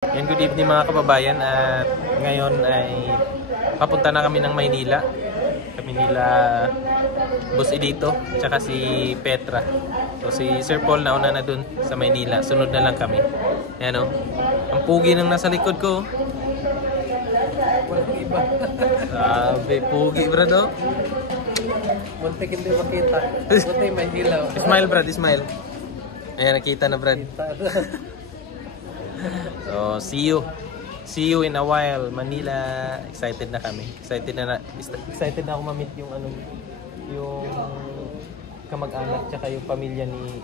And good evening mga kababayan, at ngayon ay papunta na kami ng Maynila. Kami nila Boss Edito tsaka si Petra. So si Sir Paul nauna na dun sa Maynila, sunod na lang kami. Ayan o, ang pugi nang nasa likod ko. Walang iba. Sabi, pugi bro do. Muntik hindi makita. Buti may hilaw. Smile Brad, smile. Ayan, nakita na Brad. So see you in a while, Manila. Excited na kami. Excited na ako ma-meet yung yung kamag-anak tsaka yung pamilya ni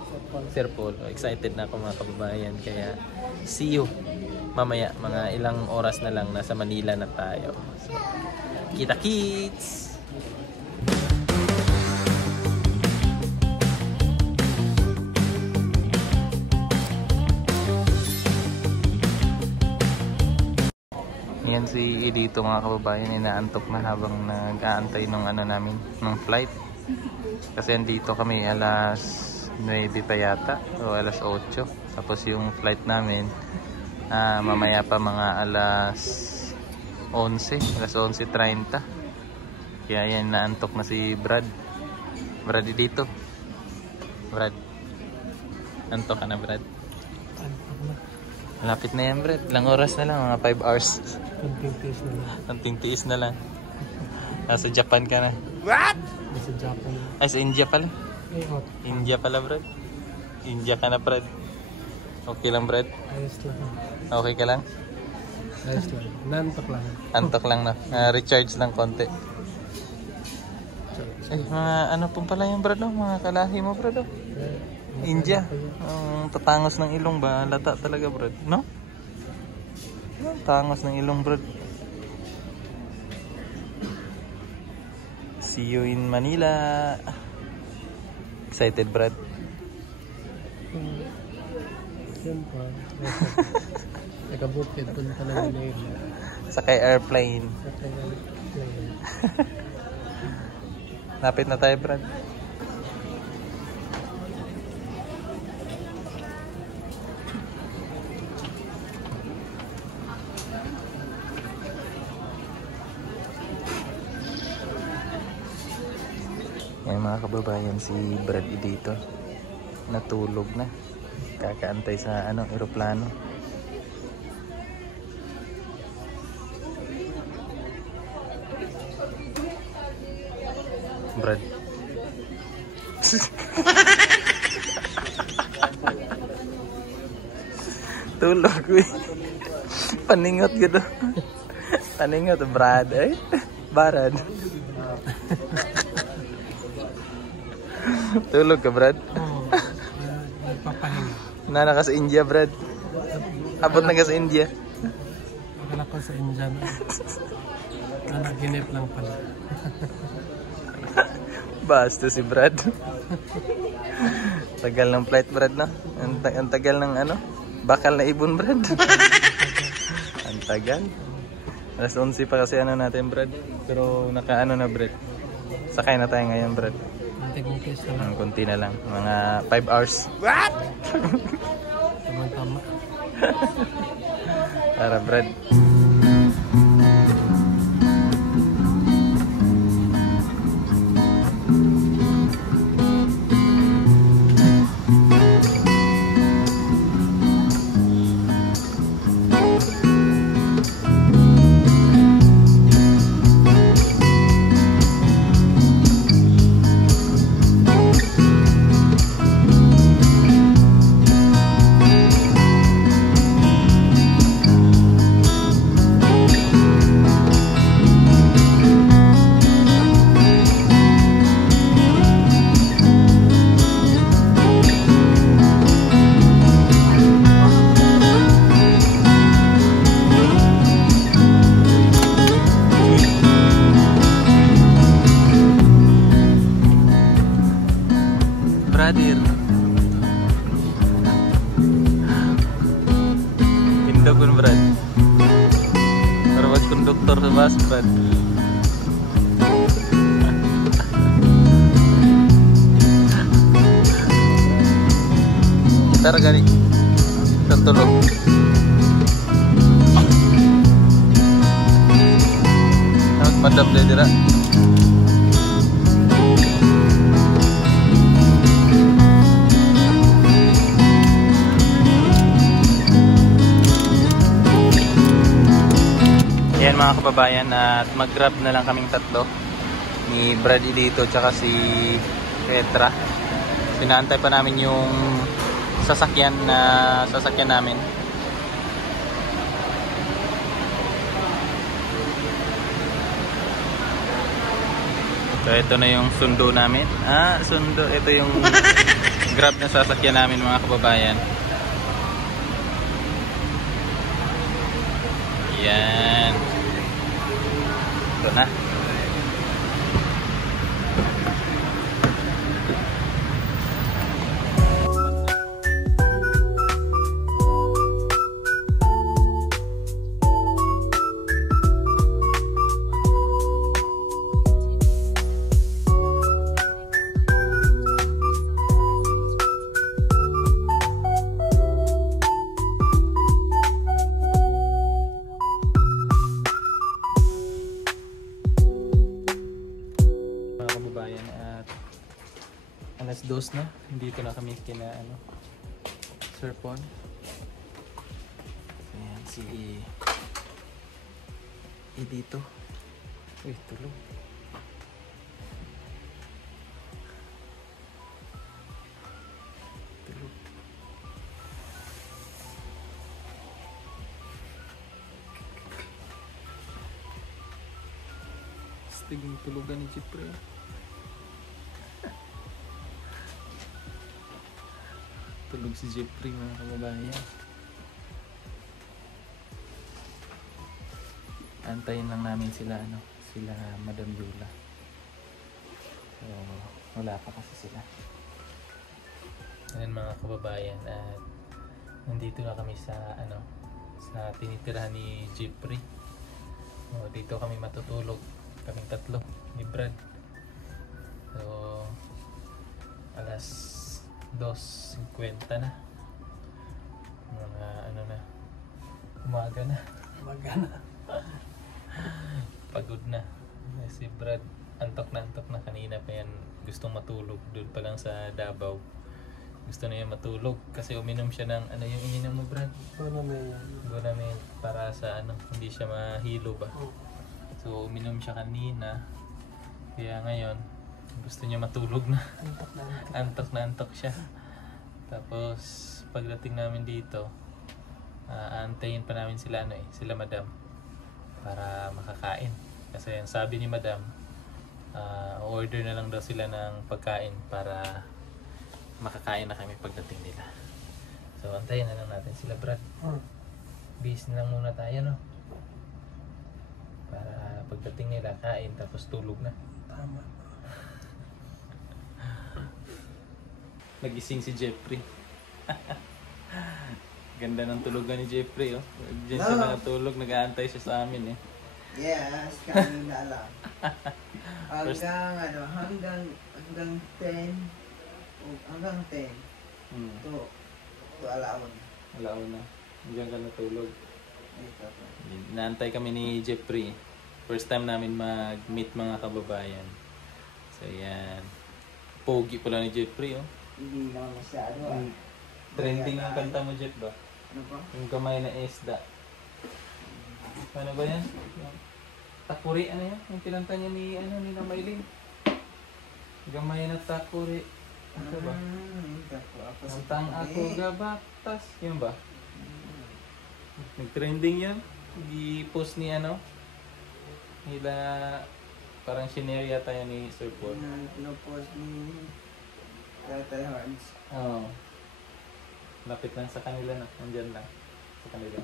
Sir Paul. Excited na ako mga kababayan. Kaya see you mamaya, mga ilang oras na lang nasa Manila na tayo. So, kita-kits! Yan si Edito mga kababayan, inaantok na habang nag-aantay ng namin, ng flight. Kasi andito kami alas 9 pa yata o alas 8. Tapos yung flight namin mamaya pa mga alas 11, alas 11:30. Kaya yan, naantok na si Brad. Brad Edito. Brad, antok ka na Brad? Malapit na yan Brad, ilang oras na lang, mga 5 hours. Konting tiis na lang. Nasa Japan ka na. What? Nasa Japan. Ay, sa India pala. India pala Brad. India ka na Brad. Okay lang Brad? Ayos lang. Okay ka lang? Ayos lang. Nantok lang. Antok lang na. Recharge lang konti. Eh, mga po pala yung Brad, mga kalahi mo Brad. India. Tatangos ng ilong ba? Lata talaga Brad, no? Tangos ng ilong Brad. See you in Manila. Excited Brad? Yan pa. Nagabukid punta na Manila. Sakay airplane. Lapit na tayo Brad. Yan mga kababayan, si Brad dito natulog na, kakaantay sa eroplano. Brad tulog paningot gitu. Paningot Brad Barad. Tulog ka Brad? Oo. Nagpapahinga. Nana ka sa India Brad? Abot na ka sa India? Wala ko sa India. Nanaginip lang pala. Basta si Brad. Tagal ng flight Brad na. Ang tagal ng bakal na ibon Brad. Ang tagal. Alas 11 pa kasi natin Brad. Pero naka na Brad. Sakay na tayo ngayon Brad. Kunti na lang, mga 5 hours. What? Tama-tama. Para Brad. Bradir. Pindogun Brad. Perawat konduktor sebas Brad. Gitar gani. Tertulog. Madam dira. Yan mga kababayan, at mag-grab na lang kaming tatlo ni Brady dito tsaka si Petra. Sinaantay pa namin yung sasakyan namin. So ito na yung sundo namin. Sundo. Ito yung grab na sasakyan namin mga kababayan. Yan. Ito na. Alas 2 na. Dito na kami kina Sir Pon. Ayan si dito. Uy, tulog. Tulog. Stiging tulugan ni Chipre. Tulog si Jeffrey mga kababayan. Antayin lang namin sila sila Madam Yula. So wala pa kasi sila. Ayan mga kababayan, at nandito na kami sa sa tinitirahan ni Jeffrey. So dito kami matutulog, kaming tatlo ni Brad. So alas 2:50 na. Mga na. Umaga na. Pagod na. Si Brad antok na kanina pa yan. Gustong matulog. Doon pa lang sa Davao. Gusto na yan matulog kasi uminom siya ng yung ininom mo, Brad? Bonamel para sa hindi siya mahilo ba. So uminom siya kanina. Kaya ngayon gusto niya matulog na. Antok siya. Tapos pagdating namin dito, aantayin pa namin sila sila Madam para makakain. Kasi ang sabi ni Madam, order na lang daw sila ng pagkain para makakain na kami pagdating nila. So antayin na lang natin sila, Brad. Bis na lang muna tayo, para pagdating nila kain tapos tulog na. Tama. Nagising si Jeffrey. Ganda ng tulugan ni Jeffrey, oh. Diyan siya nakatulog, nag-aantay siya sa amin, eh. Yes, kanina lang. Hanggang 10. Hanggang 10. To alaon. Alaon na. Diyan ka natulog. Dito. Naantay kami ni Jeffrey. First time namin mag-meet mga kababayan. So yan. Pogi pala ni Jeffrey, oh. Hindi naman masyado. Trending ang kanta mo, Jeff, ba? Ano ba? Yung kamay na isda. Ano ba yan? Takuri, ano yan? Yung kinanta niya ni Maylin. Gamay na takuri. Ano ba? Nantang ako gabatas. Yun ba? Nag-trending yan. I-post ni nila, parang shinare yata yan ni Sir Paul. Pino-post ni Tatay Hans. Oo. Lapit lang sa kanila na. Nandyan lang. Sa kanila.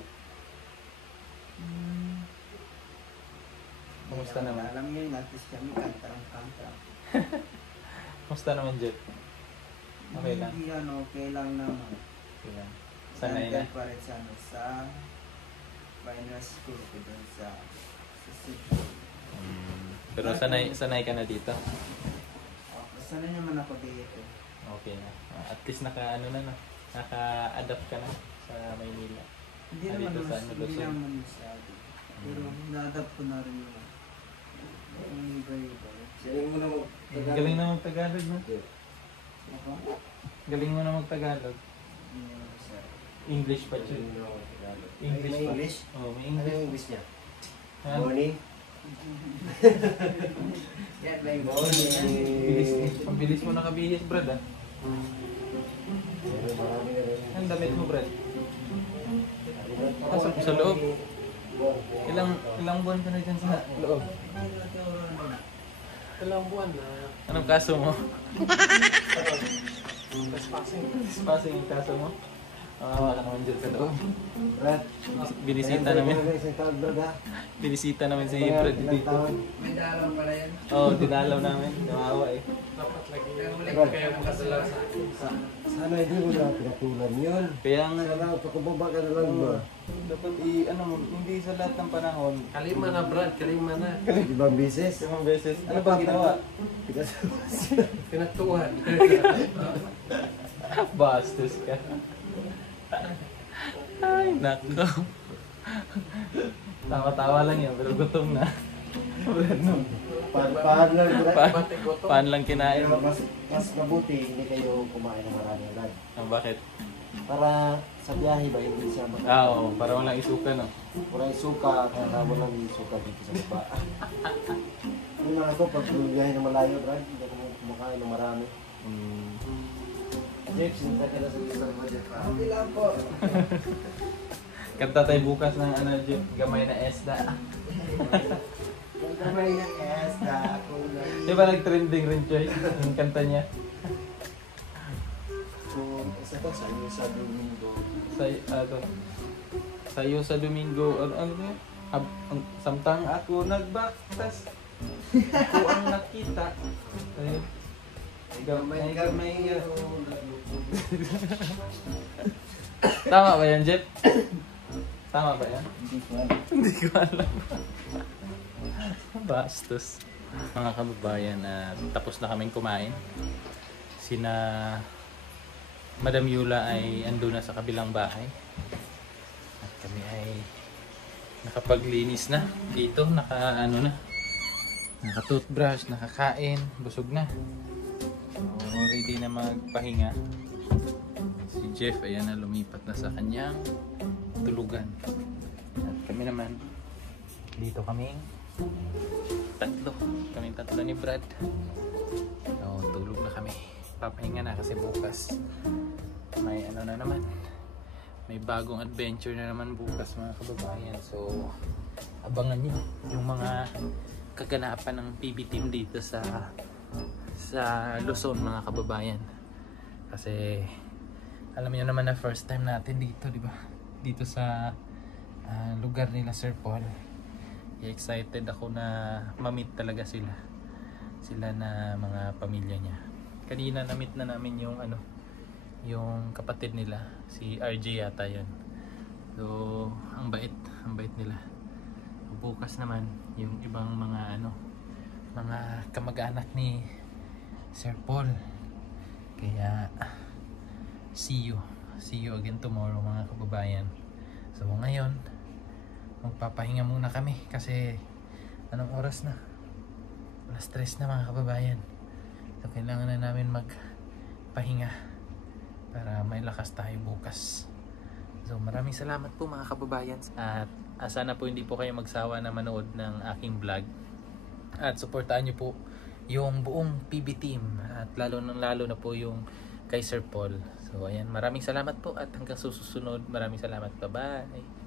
Kumusta naman? Alam niyo yun, artist kami, kanta. Kumusta naman, Jet? Okay lang? Hindi okay lang naman. Okay lang. Sanay na? Pa rin sa minor school ko dun sa city. Pero sanay ka na dito? Sanay naman ako dito. Okay na. At least naka-adapt ka na sa Maynila. Hindi naman masyado. Pero na-adapt ko na rin yun. Galing mo na Galing na mag-Tagalog, no? Galing mo na mag-Tagalog. English pa siya. English May pa. English? Oh, may Ano English. yung English niya? Ha? Morning. Yan, may Bilis, ang bilis mo nakabihis, Brad, ah. Pero marami na rin. Ang damit mo, Brad. Pasok sa loob. Ilang buwan ka na dyan sa loob? Ilang buwan na. Anong kaso mo? Trespassing. Passing yung kaso mo? Makawa ka naman dyan sa loob. Brad. Binisita namin. Isang taon, Brad, ha? Binisita namin si Brad Ilang dito. taon? May dalaw pala yan. Oo, dinalaw namin. Namawa eh. Brad, sana hindi mo na pinatulan yun. Kaya nga, Sana pakubaba ka na lang ba? dapat ano mo, hindi sa lahat ng panahon. Kalima na Brad, kalima na. Ibang bisis. Limang beses. Ano ba ginawa? Pinatuhan. Bastos ka. Ay, nako. Tawa-tawa lang yan, pero gutom na. Paano lang, Brad? Paan lang kinain Pero mo? mas mabuti hindi kayo kumain ng marami, Brad. Bakit? Para sa biyahe ba, hindi siya Oo, para walang isuka, no? walang suka, kaya walang suka dito sa baba. Yun lang ako, pag biyahe ng malayo, Brad, hindi ako kumakain ng marami. Jeff, sinta ka na sa isang budget pa. Okay lang po. Kanta tayo bukas ng ano, Jeff, gamay na esda. Kung kamay ng esta, ako lang. Di ba nag-trending rin, Choy? Yung kanta niya. Kung isa to, sa Domingo. Sayo sa Domingo, ano yun? Samtang ako nagbaktas, ako ang nakita. Ayun. Gamay nga. Tama ba yan, Jeff? Tama ba yan? Hindi ko alam. Bastos. Mga kababayan, tapos na kaming kumain. Sina Madam Yula ay ando na sa kabilang bahay. At kami ay nakapaglinis na dito, naka-toothbrush, nakakain, busog na. So, ready na magpahinga. Si Jeff ayan na lumipat na sa kanyang tulugan. At kami naman dito kaming tatlo ni Brad. So, tulog na kami. Papahinga na kasi bukas may ano na naman, may bagong adventure na naman bukas, mga kababayan. So abangan nyo yung mga kaganapan ng PB team dito sa Luzon, mga kababayan, kasi alam niyo naman na first time natin dito, di ba? Dito sa lugar nila Sir Paul. Excited ako na ma-meet talaga sila na mga pamilya niya. Kanina na-meet na namin yung yung kapatid nila, si RJ yata yun. So ang bait nila. Bukas naman yung ibang mga mga kamag-anak ni Sir Paul. Kaya see you again tomorrow, mga kababayan. So ngayon magpapahinga muna kami kasi anong oras na? Alas 3 na, mga kababayan. So kailangan na namin magpahinga para may lakas tayo bukas. So maraming salamat po, mga kababayan, at sana po hindi po kayo magsawa na manood ng aking vlog, at suportahan nyo po yung buong PB team, at lalo na po yung kay Sir Paul. So ayan, maraming salamat po, at hanggang susunod. Maraming salamat, bye bye.